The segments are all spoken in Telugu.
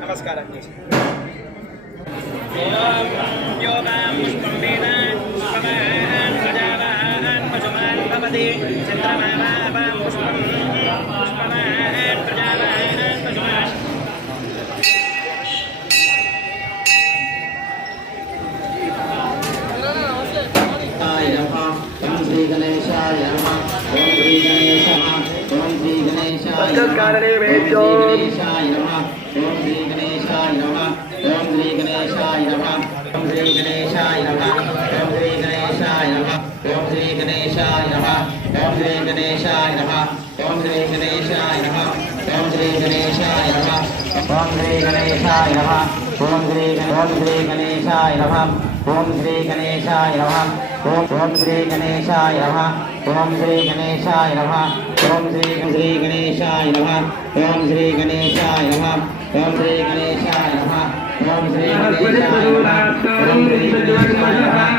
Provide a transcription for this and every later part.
నమస్కారం చేసి చంద్రమతి చంద్రమామ పుష్పం పుష్పమాన్ ప్రజామాన్ పశుమాన్ శ్రీ గణేశాయ నమ ఓం శ్రీ గణేశాయ నమ శ్రీ గణేశాయ నమః ఓం శ్రీ గణేశాయ నమః ఓం శ్రీ గణేశాయ నమః ఓం శ్రీ ఓం శ్రీ గణేశాయ నమః ఓం శ్రీ గణేశాయ నమః ఓం ఓం శ్రీ గణేశాయ నమః ఓం శ్రీ గణేశాయ నమః ఓం శ్రీ శ్రీ గణేశాయ నమః ఓం శ్రీ గణేశాయ నమః ఓం శ్రీ గణేశాయ నమః ఓం శ్రీ గణేశాయ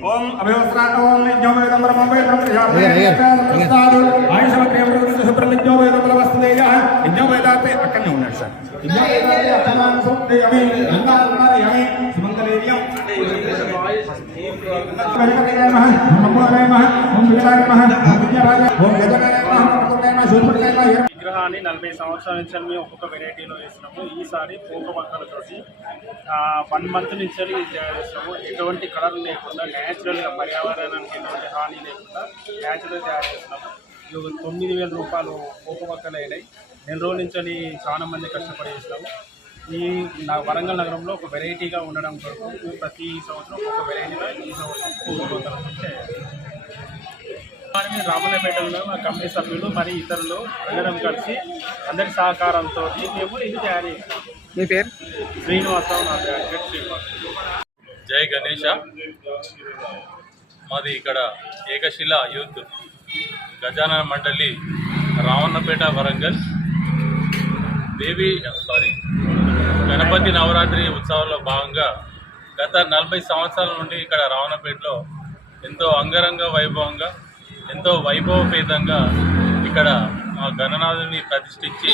ఓం యజ్ఞోపేదమరం అట్లా ఇది రిపోర్ట్ అండి ఎవరు పసుపు ప్రభాత్ ఓం అభయవస్త్రాట ఓం యజ్ఞోపేదమరం అభయదమరం ప్రజాపతి ఆయుషమగ్రేమ శుభ్రం యజ్ఞోపేదమల వస్తుదేయ యజ్ఞోపేదాతే అక్కడనే ఉన్నాడు. సార్ యజ్ఞోపేదాతే అక్కడాన్ని సోప్తేయమి అంగారమణయమి సుమంగళేయం కానీ నలభై సంవత్సరాల నుంచి మేము ఒక్కొక్క వెరైటీలో వేస్తున్నాము ఈసారి పోక మొక్కలతోటి వన్ మంత్ నుంచి ఇది తయారు చేస్తాము ఎటువంటి కలర్ లేకుండా న్యాచురల్గా పర్యావరణానికి ఎటువంటి హాని లేకుండా న్యాచురల్గా తయారు చేస్తున్నాము. ఇవి తొమ్మిది వేల రూపాయలు పోక మొక్కలు అయినాయి. నెల రోజుల నుంచి చాలా మంది కష్టపడి చేస్తున్నాము. ఈ నా వరంగల్ నగరంలో ఒక వెరైటీగా ఉండడం కొరకు ప్రతి సంవత్సరం ఒక్కొక్క వెరైటీగా ఈ సంవత్సరం పోక మొక్కలు చేయాలి కానీ రామన్నపేటలో మా కమిటీ సభ్యులు మరి ఇతరులు అందరం కలిసి అందరి సహకారంతో మేము ఇది తయారు మీ పేరు? శ్రీనివాసరావు నా పేరు శ్రీనివాస్. జై గణేష. మాది ఇక్కడ ఏకశిల యూత్ గజానన మండలి రావన్నపేట వరంగల్. దేవి సారీ గణపతి నవరాత్రి ఉత్సవాల్లో భాగంగా గత నలభై సంవత్సరాల నుండి ఇక్కడ రావణపేటలో ఎంతో అంగరంగ వైభవంగా ఎంతో వైభవపేతంగా ఇక్కడ ఆ గణనాథుని ప్రతిష్ఠించి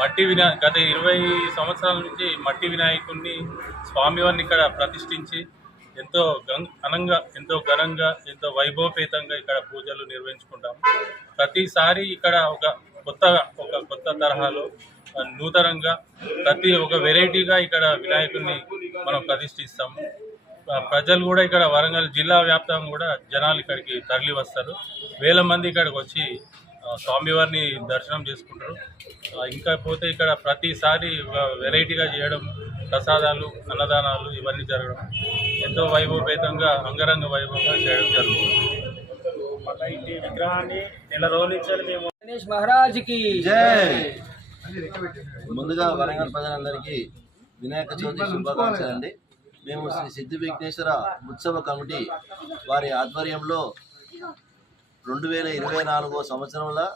మట్టి వినా గత ఇరవై సంవత్సరాల నుంచి మట్టి వినాయకుడిని స్వామివారిని ఇక్కడ ప్రతిష్ఠించి ఎంతో గం ఘనంగా ఎంతో ఘనంగా ఎంతో వైభవపేతంగా ఇక్కడ పూజలు నిర్వహించుకుంటాము ప్రతిసారి ఇక్కడ ఒక కొత్త ఒక కొత్త తరహాలో నూతనంగా ప్రతి ఒక వెరైటీగా ఇక్కడ వినాయకుడిని మనం ప్రతిష్ఠిస్తాము ప్రజలు కూడా ఇక్కడ వరంగల్ జిల్లా వ్యాప్తంగా కూడా జనాలు ఇక్కడికి తరలి వస్తారు. వేల మంది ఇక్కడికి వచ్చి స్వామివారిని దర్శనం చేసుకుంటారు. ఇంకా పోతే ఇక్కడ ప్రతిసారి వెరైటీగా చేయడం ప్రసాదాలు అన్నదానాలు ఇవన్నీ జరగడం ఎంతో వైభవపేతంగా అంగరంగ వైభవంగా చేయడం జరుగుతుంది. మళ్ళీ ఇంటి విగ్రహాన్ని నెల రోజుల నుంచి మేము గణేష్ మహారాజ్కి ముందుగా వరంగల్ ప్రజలందరికీ వినాయక చవితి శుభాకాంక్షలు అండి మేము శ్రీ సిద్ధి విఘ్నేశ్వర ఉత్సవ కమిటీ వారి ఆధ్వర్యంలో రెండు వేల ఇరవై నాలుగో సంవత్సరంలో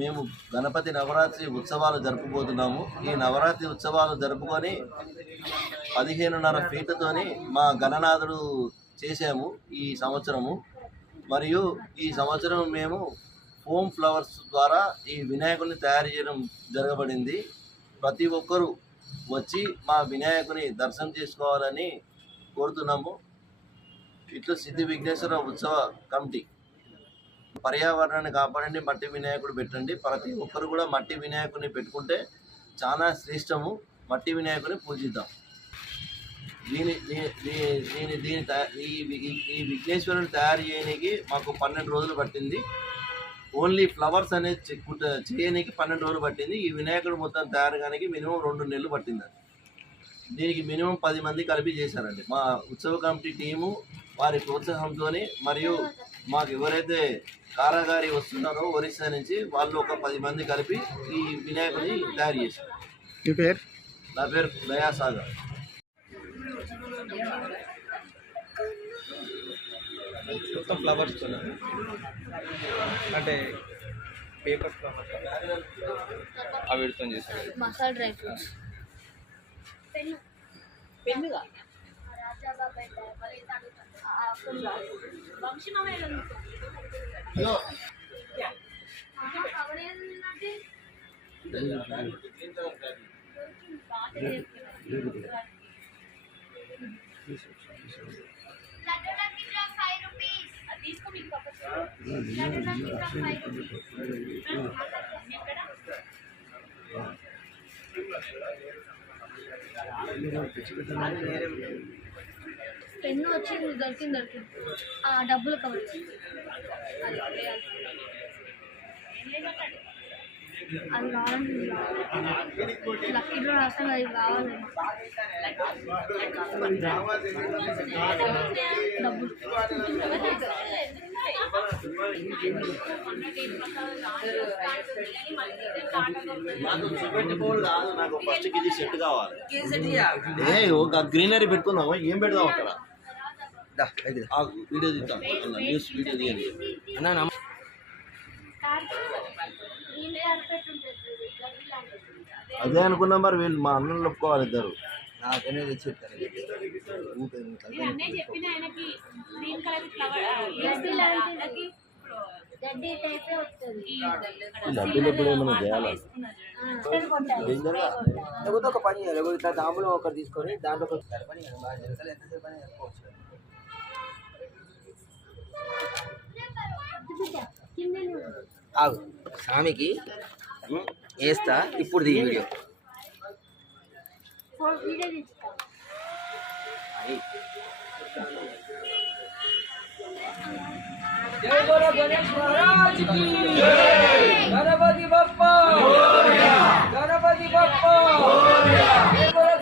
మేము గణపతి నవరాత్రి ఉత్సవాలు జరుపుకోతున్నాము. ఈ నవరాత్రి ఉత్సవాలు జరుపుకొని పదిహేనున్నర ఫీట్లతోని మా గణనాథుడు చేసాము ఈ సంవత్సరము. మరియు ఈ సంవత్సరం మేము హోమ్ ఫ్లవర్స్ ద్వారా ఈ వినాయకుడిని తయారు చేయడం జరగబడింది. ప్రతి ఒక్కరూ వచ్చి మా వినాయకుని దర్శనం చేసుకోవాలని కోరుతున్నాము. ఇట్లా సిద్ధి విఘ్నేశ్వర ఉత్సవ కమిటీ. పర్యావరణాన్ని కాపాడండి మట్టి వినాయకుడు పెట్టండి. ప్రతి ఒక్కరు కూడా మట్టి వినాయకుడిని పెట్టుకుంటే చాలా శ్రేష్టము. మట్టి వినాయకుని పూజిద్దాం. దీని దీ- దీని దీని ఈ వి- ఈ విఘ్నేశ్వరుని తయారు చేయడానికి మాకు పన్నెండు రోజులు పట్టింది. ఓన్లీ ఫ్లవర్స్ అనేది చేయడానికి పన్నెండు రోజులు పట్టింది. ఈ వినాయకుడు మొత్తం తయారు కానికి మినిమం రెండు నెలలు పట్టింది దీనికి మినిమం పది మంది కలిపి చేశారండి. మా ఉత్సవ కమిటీ టీము వారి ప్రోత్సాహంతో మరియు మాకు ఎవరైతే కారాగారి వస్తున్నారో ఒరిస్సా నుంచి వాళ్ళు ఒక పది మంది కలిపి ఈ వినాయకుడిని తయారు చేశారు. నా పేరు దయాసాగర్ మొత్తం ఫ్లవర్స్ అంటే పేపర్ ఫ్లవర్స్ అవి విడతం చేశారు మసాలా డ్రై ఫ్రూట్స్. పెన్ను. పెన్నుగా? పెన్ను వచ్చి దొరికింది దొరికింది. ఆ డబ్బులు కవర్ అది కావాలంటే లక్కీ డ్రా రాస్తాను అది కావాలి. డబ్బులు. నాకు ఫస్ట్ ఇది సెట్ కావాలి. ఏ ఒక గ్రీనరీ పెట్టుకుందామా ఏం పెడదాం అక్కడ? ఆ వీడియో అన్న, న్యూస్ వీడియో తీయండి. అదే అనుకున్నా మరి వీళ్ళు మా అన్నలు ఒప్పుకోవాలి ఇద్దరు. నాకనే తెచ్చి అన్నయ్య చెప్పిన ఆయనకి గ్రీన్ కలర్ ఫ్లవర్ గడ్డి గడ్డి టైపే వస్తుంది డబ్బులు ఎప్పుడు ఏమైనా చేయాలి లేకపోతే ఒక పని చేయాలి లేకపోతే ఇట్లా దాములో ఒకటి తీసుకొని దాంట్లో ఒక పని చేయాలి బాగా జరుగుతుంది ఎంతసేపు పని చేసుకోవచ్చు ఆగు స్వామికి వేస్తా ఇప్పుడు దిగి video Gonna put you up for